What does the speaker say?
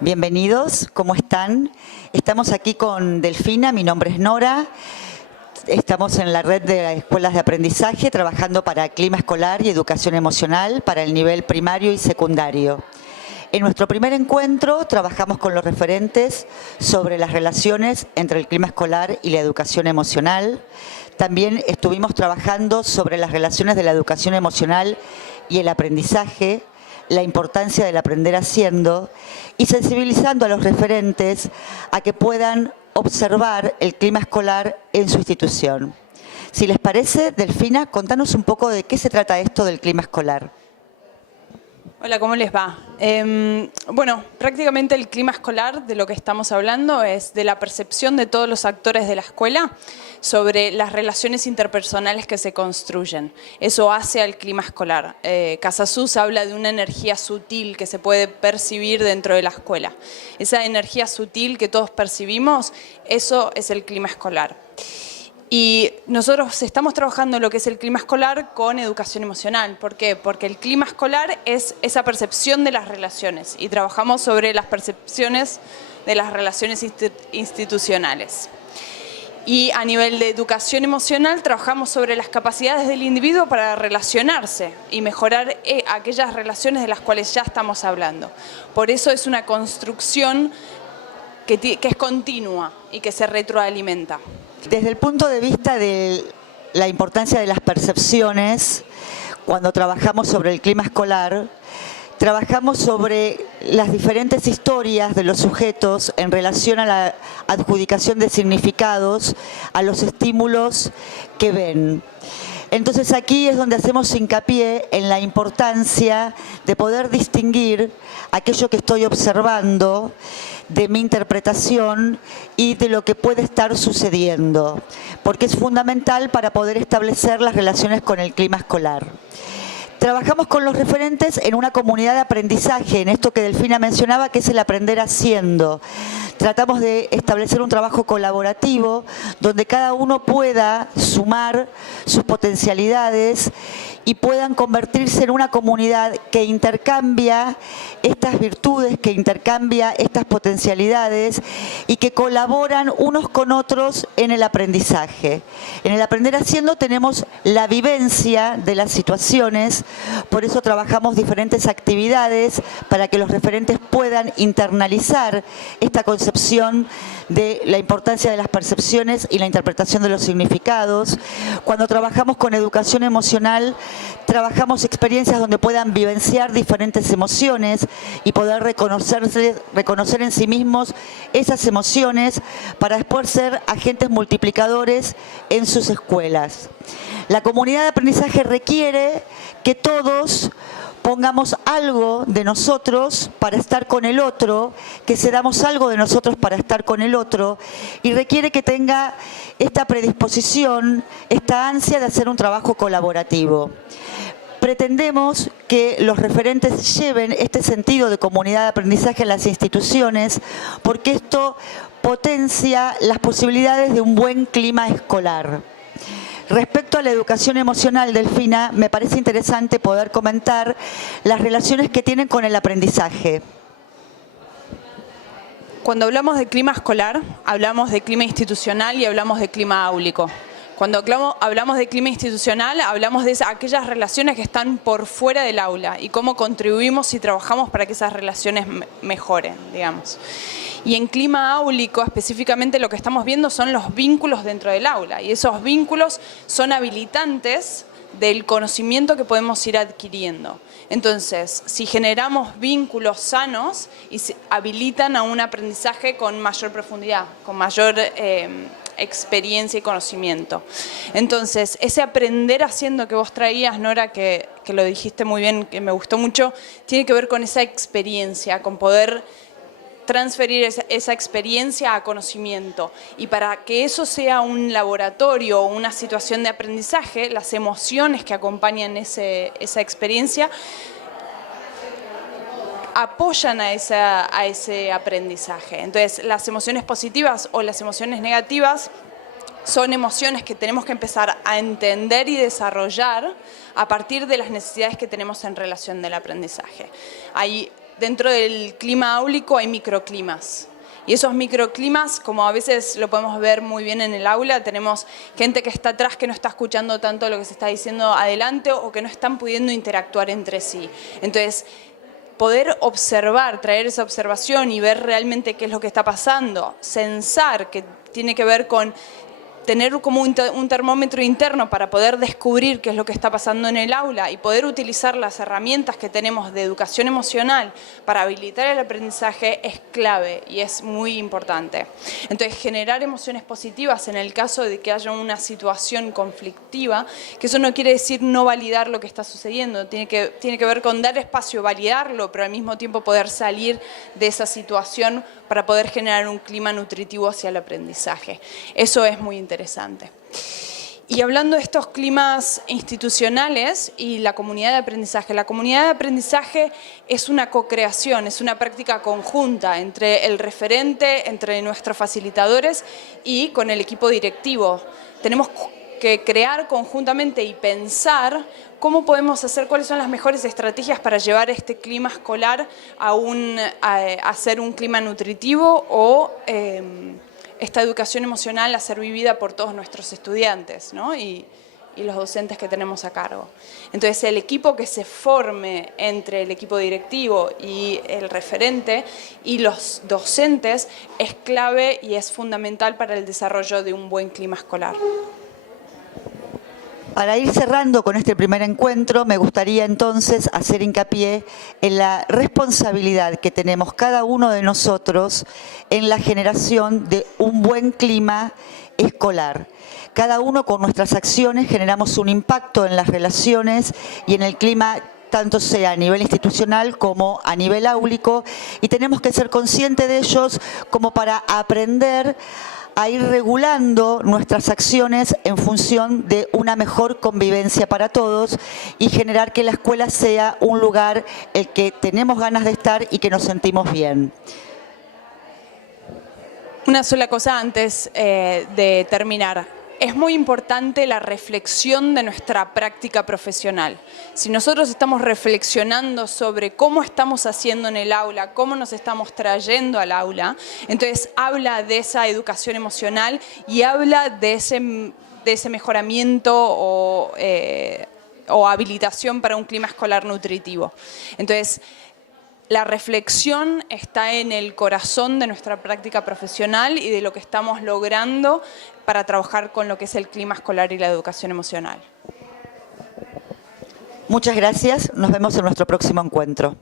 Bienvenidos, ¿cómo están? Estamos aquí con Delfina, mi nombre es Nora. Estamos en la red de escuelas de aprendizaje trabajando para clima escolar y educación emocional para el nivel primario y secundario. En nuestro primer encuentro trabajamos con los referentes sobre las relaciones entre el clima escolar y la educación emocional. También estuvimos trabajando sobre las relaciones de la educación emocional y el aprendizaje, la importancia del aprender haciendo y sensibilizando a los referentes a que puedan observar el clima escolar en su institución. Si les parece, Delfina, contanos un poco de qué se trata esto del clima escolar. Hola, ¿cómo les va? Bueno, prácticamente el clima escolar de lo que estamos hablando es de la percepción de todos los actores de la escuela sobre las relaciones interpersonales que se construyen. Eso hace al clima escolar. Casasus habla de una energía sutil que se puede percibir dentro de la escuela. Esa energía sutil que todos percibimos, eso es el clima escolar. Y nosotros estamos trabajando en lo que es el clima escolar con educación emocional. ¿Por qué? Porque el clima escolar es esa percepción de las relaciones y trabajamos sobre las percepciones de las relaciones institucionales. Y a nivel de educación emocional trabajamos sobre las capacidades del individuo para relacionarse y mejorar aquellas relaciones de las cuales ya estamos hablando. Por eso es una construcción que es continua y que se retroalimenta. Desde el punto de vista de la importancia de las percepciones, cuando trabajamos sobre el clima escolar, trabajamos sobre las diferentes historias de los sujetos en relación a la adjudicación de significados a los estímulos que ven. Entonces aquí es donde hacemos hincapié en la importancia de poder distinguir aquello que estoy observando de mi interpretación y de lo que puede estar sucediendo, porque es fundamental para poder establecer las relaciones con el clima escolar. Trabajamos con los referentes en una comunidad de aprendizaje, en esto que Delfina mencionaba, que es el aprender haciendo. Tratamos de establecer un trabajo colaborativo donde cada uno pueda sumar sus potencialidades y puedan convertirse en una comunidad que intercambia estas virtudes, que intercambia estas potencialidades y que colaboran unos con otros en el aprendizaje. En el aprender haciendo tenemos la vivencia de las situaciones, por eso trabajamos diferentes actividades para que los referentes puedan internalizar esta concepción de la importancia de las percepciones y la interpretación de los significados. Cuando trabajamos con educación emocional, trabajamos experiencias donde puedan vivenciar diferentes emociones y poder reconocer en sí mismos esas emociones para después ser agentes multiplicadores en sus escuelas. La comunidad de aprendizaje requiere que todos pongamos algo de nosotros para estar con el otro, que cedamos algo de nosotros para estar con el otro, y requiere que tenga esta predisposición, esta ansia de hacer un trabajo colaborativo. Pretendemos que los referentes lleven este sentido de comunidad de aprendizaje en las instituciones, porque esto potencia las posibilidades de un buen clima escolar. Respecto a la educación emocional, Delfina, me parece interesante poder comentar las relaciones que tienen con el aprendizaje. Cuando hablamos de clima escolar, hablamos de clima institucional y hablamos de clima áulico. Cuando hablamos de clima institucional, hablamos de aquellas relaciones que están por fuera del aula y cómo contribuimos y trabajamos para que esas relaciones mejoren, digamos. Y en clima áulico, específicamente lo que estamos viendo son los vínculos dentro del aula. Y esos vínculos son habilitantes del conocimiento que podemos ir adquiriendo. Entonces, si generamos vínculos sanos, y habilitan a un aprendizaje con mayor profundidad, con mayor experiencia y conocimiento. Entonces, ese aprender haciendo que vos traías, Nora, que lo dijiste muy bien, que me gustó mucho, tiene que ver con esa experiencia, con poder transferir esa experiencia a conocimiento. Y para que eso sea un laboratorio o una situación de aprendizaje, las emociones que acompañan esa experiencia apoyan a ese aprendizaje. Entonces, las emociones positivas o las emociones negativas son emociones que tenemos que empezar a entender y desarrollar a partir de las necesidades que tenemos en relación del aprendizaje. Hay dentro del clima áulico hay microclimas. Y esos microclimas, como a veces lo podemos ver muy bien en el aula, tenemos gente que está atrás que no está escuchando tanto lo que se está diciendo adelante o que no están pudiendo interactuar entre sí. Entonces, poder observar, traer esa observación y ver realmente qué es lo que está pasando, censar, que tiene que ver con tener como un termómetro interno para poder descubrir qué es lo que está pasando en el aula y poder utilizar las herramientas que tenemos de educación emocional para habilitar el aprendizaje es clave y es muy importante. Entonces, generar emociones positivas en el caso de que haya una situación conflictiva, que eso no quiere decir no validar lo que está sucediendo, tiene que ver con dar espacio, validarlo, pero al mismo tiempo poder salir de esa situación para poder generar un clima nutritivo hacia el aprendizaje. Eso es muy interesante. Y hablando de estos climas institucionales y la comunidad de aprendizaje es una co-creación, es una práctica conjunta entre el referente, entre nuestros facilitadores y con el equipo directivo. Tenemos que crear conjuntamente y pensar cómo podemos hacer, cuáles son las mejores estrategias para llevar este clima escolar a ser un clima nutritivo o esta educación emocional a ser vivida por todos nuestros estudiantes, ¿no? y los docentes que tenemos a cargo. Entonces, el equipo que se forme entre el equipo directivo y el referente y los docentes es clave y es fundamental para el desarrollo de un buen clima escolar. Para ir cerrando con este primer encuentro, me gustaría entonces hacer hincapié en la responsabilidad que tenemos cada uno de nosotros en la generación de un buen clima escolar. Cada uno con nuestras acciones generamos un impacto en las relaciones y en el clima, tanto sea a nivel institucional como a nivel áulico, y tenemos que ser conscientes de ellos como para aprender a ir regulando nuestras acciones en función de una mejor convivencia para todos y generar que la escuela sea un lugar en el que tenemos ganas de estar y que nos sentimos bien. Una sola cosa antes de terminar. Es muy importante la reflexión de nuestra práctica profesional. Si nosotros estamos reflexionando sobre cómo estamos haciendo en el aula, cómo nos estamos trayendo al aula, entonces habla de esa educación emocional y habla de ese mejoramiento o habilitación para un clima escolar nutritivo. Entonces, la reflexión está en el corazón de nuestra práctica profesional y de lo que estamos logrando para trabajar con lo que es el clima escolar y la educación emocional. Muchas gracias. Nos vemos en nuestro próximo encuentro.